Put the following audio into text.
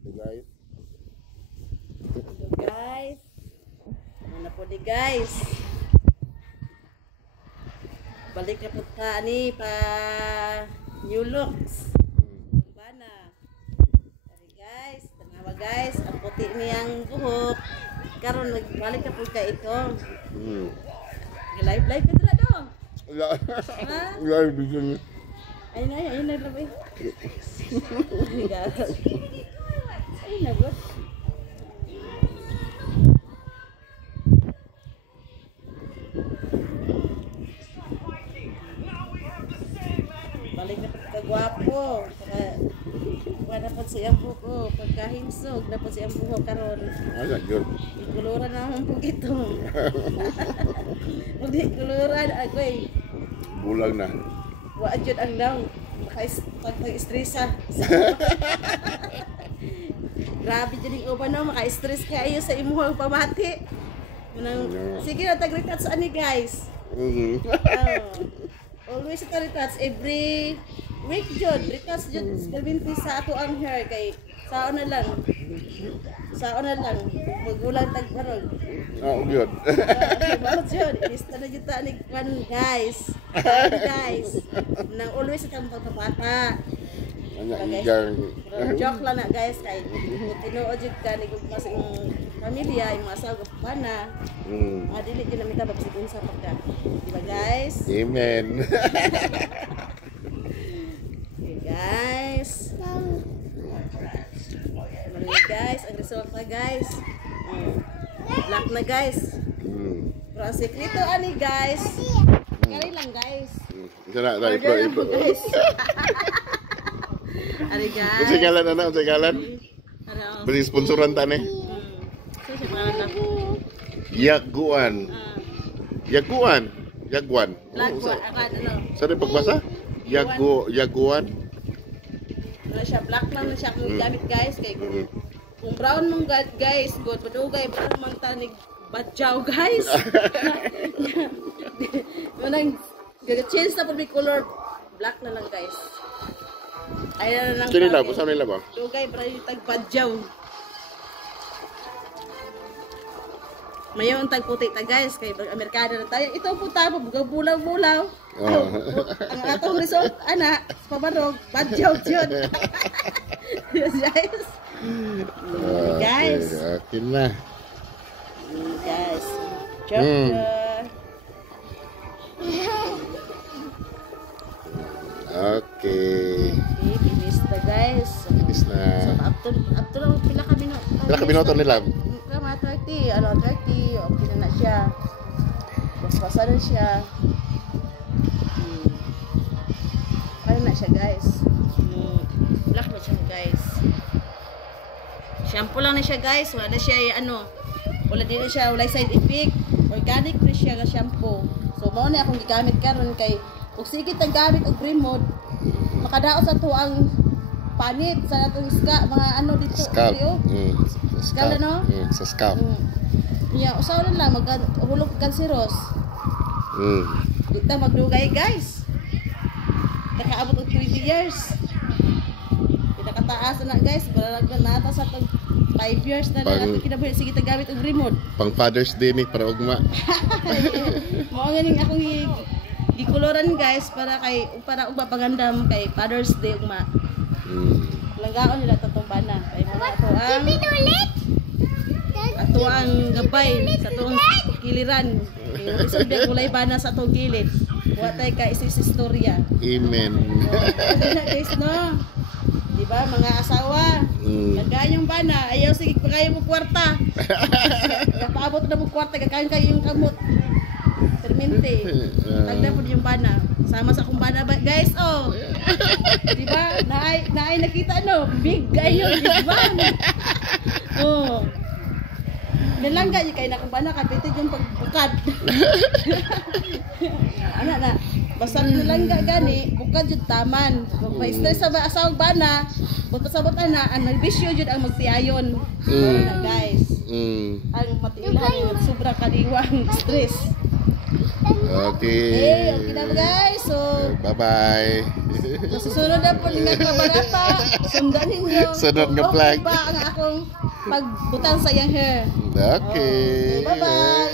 guys. Hello guys. Ano po di guys? Balik na po ta ni pa new looks. Bana. Sorry guys, tanawa guys, ang puti niyang buhok. Karon nagbalik na po ka ito. Live ka dra do. Live video. Ayun na labi. Ayun na good. Balik na kagwapo. Wala pa siyang buko. Pagkahinsog na pa siyang buko karon. Ay, good. Ikuluran na akong pugito. Hindi kuluran agoy. Bulag na. Wa jud ang daw. Pag-stressa. Grabe jud ang uban no, maka-stress kayo sa imuhang pamati. Sige na tag-retouch ani guys. Always retouch every week jud. Retouch jud galbinti sa ato ang hair kay saon na lang. Magulang tagbarog. Oh, good. Bakit yun? Ilista na dito ni Kwan guys. Guys. Nang always itang pagpapata. Joke lang na guys. Kay tinuod yun ka ni Gugmas yung pamilya, yung mga asawa pa na. Dili yun namin tabag sigun sa pagka. Diba guys? Amen. Okay guys. Guys, ang result na guys. Black na guys. Pero ang sekreto ani guys. Kari lang guys. Sana tayo pro. Guys. Ari guys. Unsay ngalan ana? Unsay ngalan? Beli sponsoran ta ni. So si pangalan ako. Yaguan. Yaguan. Black one ano? Sa pagbasa? Yaguan. Ano siya, black lang na siya kung gamit guys. Kay kung brown mong guys, good. Padugay, parang mang tanig badyaw guys. Manang, change na po may color. Black na lang guys. Ayan na lang. Sino nila? Saan nila ba? Dugay, parang tag badyaw. Mayon tag puti ta guys. Kay Amerikano na tayo. Ito po tayo, bulaw-bulaw. Ang atong result, anak, pabarog, badyaw yun. Guys. Guys. Akin na. Guys. Chocolate. Okay. Finish na guys. Finish na. So, up to lang, pila kami no. Pila kami noto nila? Kama 30, 30, okay na siya. Bas-basa na siya. Ano na siya guys. Black na siya guys. Shampoo lang na siya guys. Wala na siya wala din na siya, wala side effect. Organic na siya nga shampoo. So mao na akong gigamit karon kay ug sige tang gamit og cream mode. Makadaot sa to ang panit sa atong mga dito. Scalp. Scalp no? Sa scalp. Yeah, usaw lang maghulog kanseros. Dito magdugay guys. Nakaabot og 20 years. Pinakataas na guys, para nata sa 5 years na natin kinabuhi. Sige tagamit og remote. Pang Father's Day ni para ugma. Mao ganing akong gikoloran guys para og mapagandam kay Father's Day ugma. Langgaon nila tatong bana. Kay mo ato ang gabay sa tuong giliran. Kay isod biya kulay bana sa tuong gilid. Wa tay ka istorya. Amen. Guys no. Diba mga asawa? Nagayong bana, ayaw sige pagayo mo kwarta. Kapaabot na mo kwarta, kakain kayo yung kamot. Permente. Tagda po yung bana. Sama sa akong bana guys, oh. Diba? Naay nakita big kayo, diba? Oh. Nalangga niyo kayo na kung bana, kapitin yung pagbukad. Ano na? Basta nalangga gani, bukad yung taman. Kung may stress sa asawang bana, buta-sabot na, ang nagbisyo yun ang magsiayon. Guys. Ang matiilan yun, sobrang kaliwang stress. Okay. Okay na ba guys? So, Bye-bye. susunod na po nga kabarata. Sundan ninyo. Sunod nga Kung flag. ba ang akong pagbutang sa iyang hair. Okay. Bye-bye.